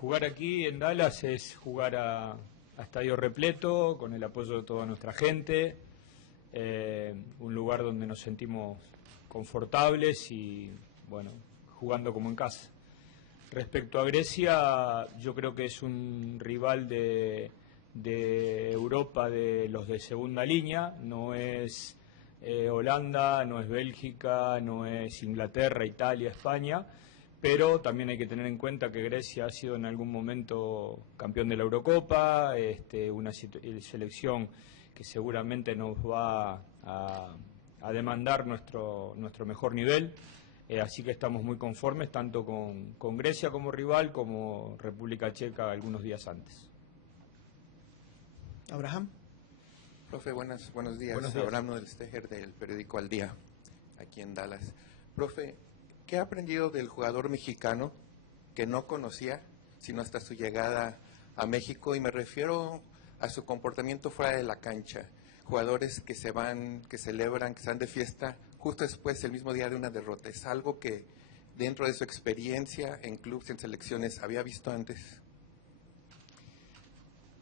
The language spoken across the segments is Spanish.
jugar aquí en Dallas es jugar a estadio repleto, con el apoyo de toda nuestra gente, un lugar donde nos sentimos confortables y, bueno, jugando como en casa. Respecto a Grecia, yo creo que es un rival de Europa, de los de segunda línea, no es Holanda, no es Bélgica, no es Inglaterra, Italia, España, pero también hay que tener en cuenta que Grecia ha sido en algún momento campeón de la Eurocopa, una selección que seguramente nos va a demandar nuestro mejor nivel. Así que estamos muy conformes tanto con Grecia como rival, como República Checa algunos días antes. Abraham. Profe, buenos días. Buenos días. Abraham Nodelsteger, del periódico Al Día, aquí en Dallas. Profe, ¿qué ha aprendido del jugador mexicano que no conocía, sino hasta su llegada a México? Y me refiero a su comportamiento fuera de la cancha. Jugadores que se van, que celebran, que están de fiesta justo después, el mismo día de una derrota. ¿Es algo que dentro de su experiencia en clubes, en selecciones, había visto antes?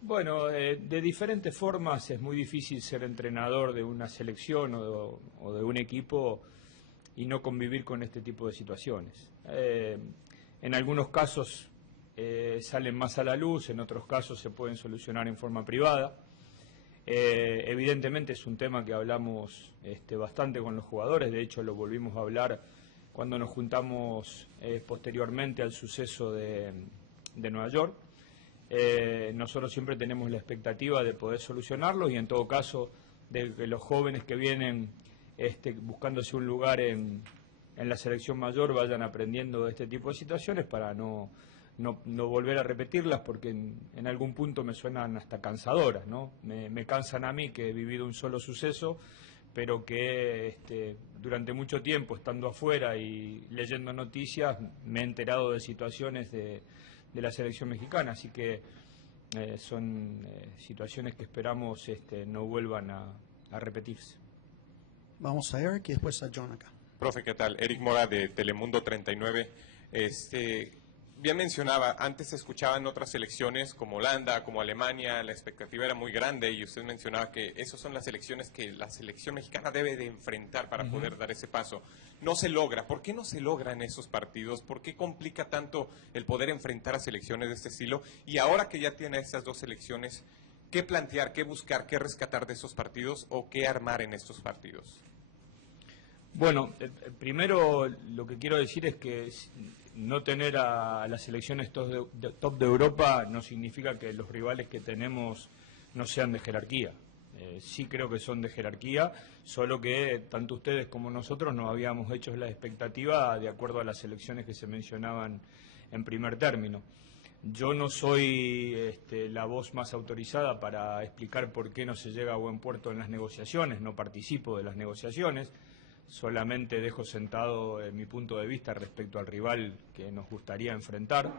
Bueno, de diferentes formas es muy difícil ser entrenador de una selección o de un equipo y no convivir con este tipo de situaciones. En algunos casos salen más a la luz, en otros casos se pueden solucionar en forma privada. Evidentemente es un tema que hablamos bastante con los jugadores, de hecho lo volvimos a hablar cuando nos juntamos posteriormente al suceso de Nueva York. Nosotros siempre tenemos la expectativa de poder solucionarlo y en todo caso de que los jóvenes que vienen buscándose un lugar en la selección mayor vayan aprendiendo de este tipo de situaciones para no volver a repetirlas, porque en algún punto me suenan hasta cansadoras, ¿no? Me cansan a mí, que he vivido un solo suceso, pero que durante mucho tiempo estando afuera y leyendo noticias me he enterado de situaciones de la selección mexicana, así que son situaciones que esperamos no vuelvan a repetirse. Vamos a Eric y después a John acá. Profe, ¿qué tal? Eric Mora de Telemundo 39. Bien mencionaba, antes se escuchaba en otras selecciones como Holanda, como Alemania, la expectativa era muy grande y usted mencionaba que esas son las selecciones que la selección mexicana debe de enfrentar para poder dar ese paso. No se logra. ¿Por qué no se logra en esos partidos? ¿Por qué complica tanto el poder enfrentar a selecciones de este estilo? Y ahora que ya tiene esas dos selecciones, ¿qué plantear, qué buscar, qué rescatar de esos partidos o qué armar en estos partidos? Bueno, primero lo que quiero decir es que no tener a las selecciones top de Europa no significa que los rivales que tenemos no sean de jerarquía. Sí creo que son de jerarquía, solo que tanto ustedes como nosotros nos habíamos hecho la expectativa de acuerdo a las selecciones que se mencionaban en primer término. Yo no soy la voz más autorizada para explicar por qué no se llega a buen puerto en las negociaciones, no participo de las negociaciones. Solamente dejo sentado mi punto de vista respecto al rival que nos gustaría enfrentar.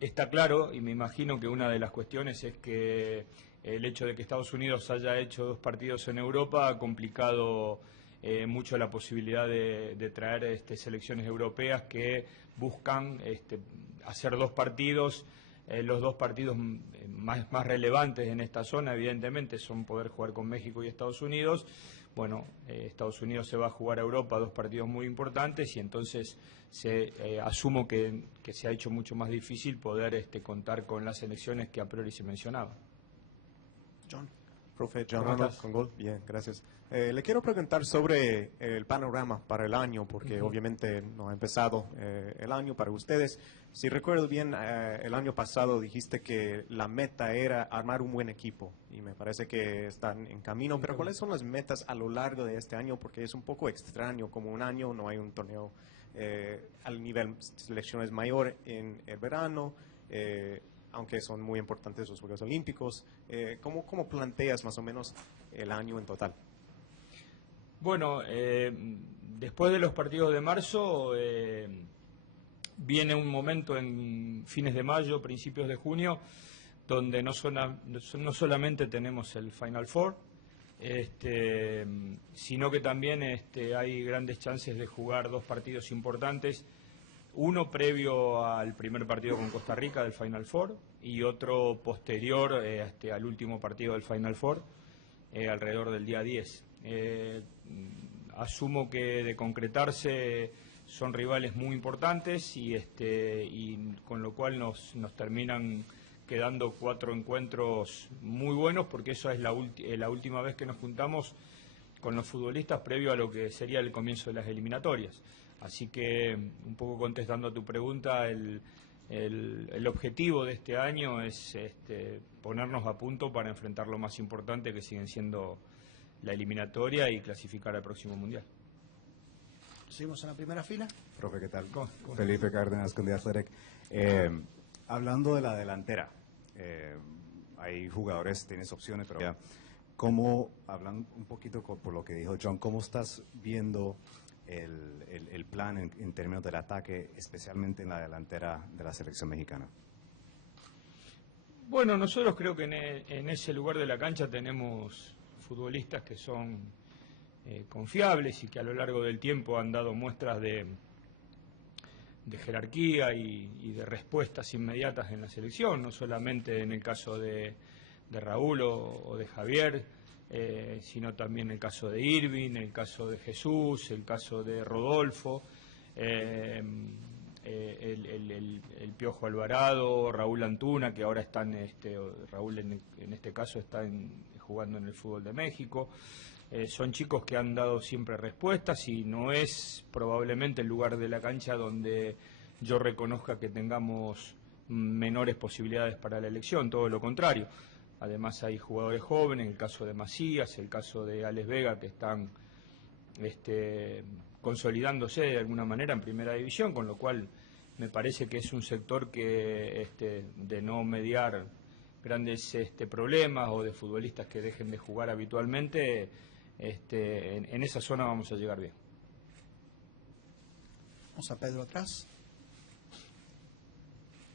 Está claro, y me imagino que una de las cuestiones es que el hecho de que Estados Unidos haya hecho 2 partidos en Europa ha complicado mucho la posibilidad de traer selecciones europeas que buscan hacer 2 partidos. Los 2 partidos más relevantes en esta zona, evidentemente, son poder jugar con México y Estados Unidos. Bueno, Estados Unidos se va a jugar a Europa 2 partidos muy importantes y entonces asumo que se ha hecho mucho más difícil poder contar con las selecciones que a priori se mencionaba. John. Profe, John Arnold con Gol. Bien, gracias. Le quiero preguntar sobre el panorama para el año, porque obviamente no ha empezado el año para ustedes. Si recuerdo bien, el año pasado dijiste que la meta era armar un buen equipo, y me parece que están en camino. Pero ¿cuáles son las metas a lo largo de este año? Porque es un poco extraño, como un año no hay un torneo al nivel selecciones mayor en el verano, aunque son muy importantes los Juegos Olímpicos. ¿Cómo planteas más o menos el año en total? Bueno, después de los partidos de marzo viene un momento en fines de mayo, principios de junio, donde no solamente tenemos el Final Four, sino que también hay grandes chances de jugar 2 partidos importantes Uno previo al primer partido con Costa Rica del Final Four y otro posterior al último partido del Final Four, alrededor del día 10. Asumo que de concretarse son rivales muy importantes y con lo cual nos terminan quedando 4 encuentros muy buenos, porque eso es la última vez que nos juntamos con los futbolistas previo a lo que sería el comienzo de las eliminatorias. Así que, un poco contestando a tu pregunta, el objetivo de este año es ponernos a punto para enfrentar lo más importante, que siguen siendo la eliminatoria y clasificar al próximo Mundial. Seguimos en la primera fila. Profe, ¿qué tal? ¿Cómo? Felipe Cárdenas con The Athletic. Hablando de la delantera, hay jugadores, tienes opciones, pero ya, hablando un poquito por lo que dijo John, ¿cómo estás viendo el plan en términos del ataque, especialmente en la delantera de la selección mexicana? Bueno, nosotros creo que en ese lugar de la cancha tenemos futbolistas que son confiables y que a lo largo del tiempo han dado muestras de jerarquía y de respuestas inmediatas en la selección, no solamente en el caso de Raúl o de Javier, sino también el caso de Irving, el caso de Jesús, el caso de Rodolfo, el Piojo Alvarado, Raúl Antuna, que ahora están, Raúl en este caso está jugando en el fútbol de México. Son chicos que han dado siempre respuestas y no es probablemente el lugar de la cancha donde yo reconozca que tengamos menores posibilidades para la elección, todo lo contrario. Además hay jugadores jóvenes, el caso de Macías, el caso de Alex Vega, que están consolidándose de alguna manera en primera división, con lo cual me parece que es un sector que de no mediar grandes problemas o de futbolistas que dejen de jugar habitualmente, en esa zona vamos a llegar bien. Vamos a Pedro atrás.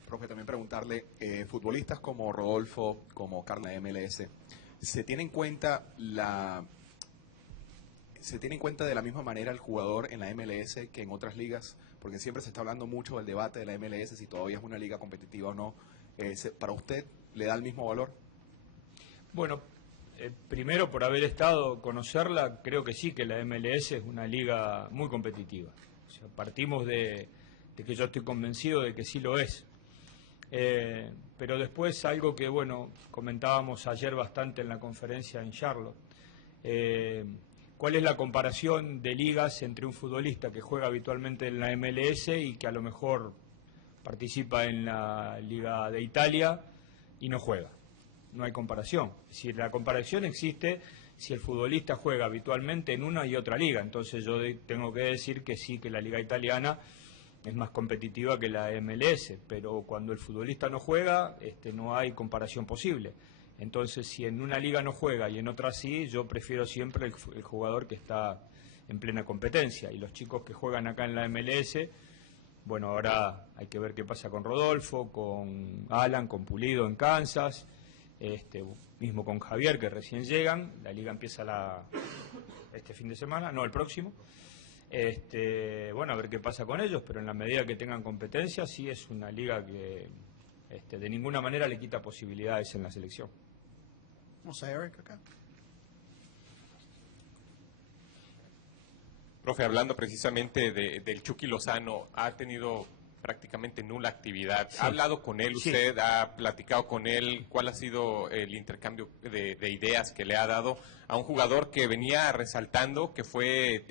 Profe, también preguntarle, futbolistas como Rodolfo, como Carla de MLS, ¿se tiene en cuenta de la misma manera el jugador en la MLS que en otras ligas? Porque siempre se está hablando mucho del debate de la MLS, si todavía es una liga competitiva o no. ¿Para usted le da el mismo valor? Bueno, primero, por haber estado, conocerla, creo que sí, que la MLS es una liga muy competitiva. O sea, partimos de que yo estoy convencido de que sí lo es. Pero después algo que, bueno, comentábamos ayer bastante en la conferencia en Charlotte. ¿Cuál es la comparación de ligas entre un futbolista que juega habitualmente en la MLS y que a lo mejor participa en la Liga de Italia y no juega? No hay comparación. Es decir, la comparación existe si el futbolista juega habitualmente en una y otra liga. Entonces yo tengo que decir que sí, que la Liga Italiana es más competitiva que la MLS, pero cuando el futbolista no juega, no hay comparación posible. Entonces, si en una liga no juega y en otra sí, yo prefiero siempre el jugador que está en plena competencia. Y los chicos que juegan acá en la MLS, bueno, ahora hay que ver qué pasa con Rodolfo, con Alan, con Pulido en Kansas, mismo con Javier, que recién llegan. La liga empieza este fin de semana, no, el próximo. Bueno, a ver qué pasa con ellos, pero en la medida que tengan competencia, sí es una liga que de ninguna manera le quita posibilidades en la selección. Vamos a Eric acá. Profe, hablando precisamente del Chucky Lozano, ha tenido prácticamente nula actividad. Sí. ¿Ha hablado con él usted? Sí. ¿Ha platicado con él? ¿Cuál ha sido el intercambio de ideas que le ha dado a un jugador que venía resaltando, que fue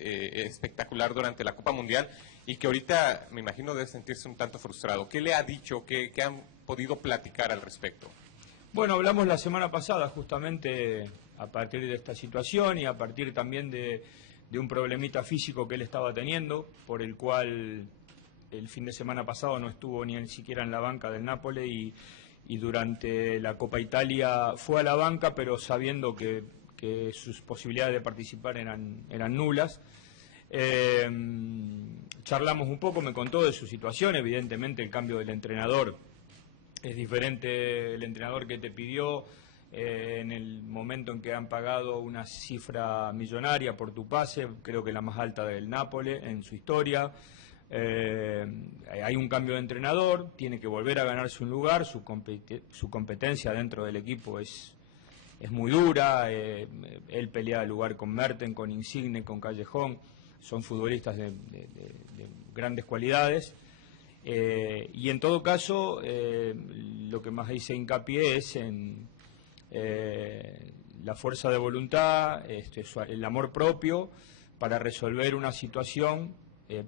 espectacular durante la Copa Mundial y que ahorita me imagino debe sentirse un tanto frustrado? ¿Qué le ha dicho? ¿Qué han podido platicar al respecto? Bueno, hablamos la semana pasada justamente a partir de esta situación y a partir también de un problemita físico que él estaba teniendo, por el cual el fin de semana pasado no estuvo ni siquiera en la banca del Nápoles y durante la Copa Italia fue a la banca, pero sabiendo que sus posibilidades de participar eran nulas. Charlamos un poco, me contó de su situación. Evidentemente el cambio del entrenador es diferente. El entrenador que te pidió en el momento en que han pagado una cifra millonaria por tu pase, creo que la más alta del Nápoles en su historia. Hay un cambio de entrenador, tiene que volver a ganarse un lugar, su competencia dentro del equipo es muy dura, él pelea el lugar con Merten, con Insigne, con Callejón, son futbolistas de grandes cualidades, y en todo caso lo que más hice hincapié es en la fuerza de voluntad, el amor propio para resolver una situación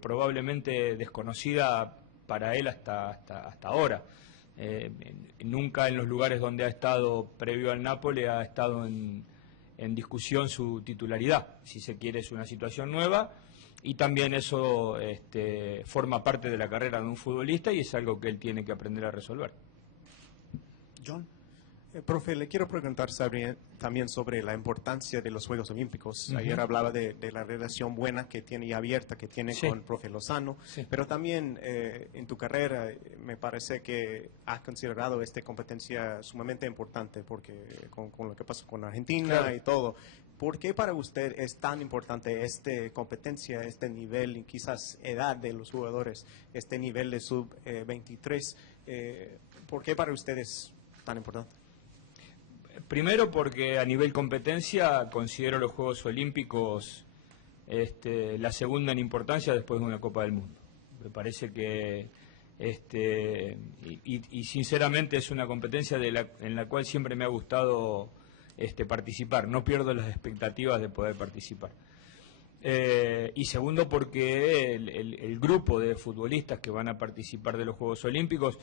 probablemente desconocida para él hasta ahora. Nunca en los lugares donde ha estado previo al Nápoles ha estado en discusión su titularidad. Si se quiere, es una situación nueva y también eso forma parte de la carrera de un futbolista y es algo que él tiene que aprender a resolver. John. Profe, le quiero preguntar también sobre la importancia de los Juegos Olímpicos. Ayer hablaba de la relación buena que tiene y abierta que tiene con el profe Lozano, pero también en tu carrera me parece que has considerado esta competencia sumamente importante porque con lo que pasó con Argentina y todo. ¿Por qué para usted es tan importante esta competencia, este nivel y quizás edad de los jugadores, este nivel de sub-23? ¿Por qué para usted es tan importante? Primero porque a nivel competencia considero los Juegos Olímpicos la segunda en importancia después de una Copa del Mundo. Me parece que y sinceramente es una competencia en la cual siempre me ha gustado participar. No pierdo las expectativas de poder participar. Y segundo porque el grupo de futbolistas que van a participar de los Juegos Olímpicos,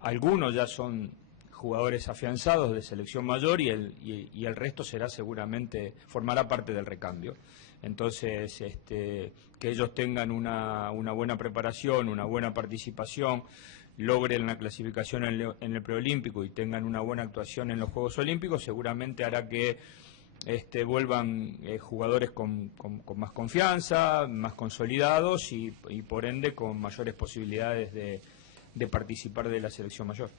algunos ya son jugadores afianzados de selección mayor y el resto formará parte del recambio. Entonces, que ellos tengan una buena preparación, una buena participación, logren la clasificación en el preolímpico y tengan una buena actuación en los Juegos Olímpicos, seguramente hará que vuelvan jugadores con más confianza, más consolidados y por ende con mayores posibilidades de participar de la selección mayor.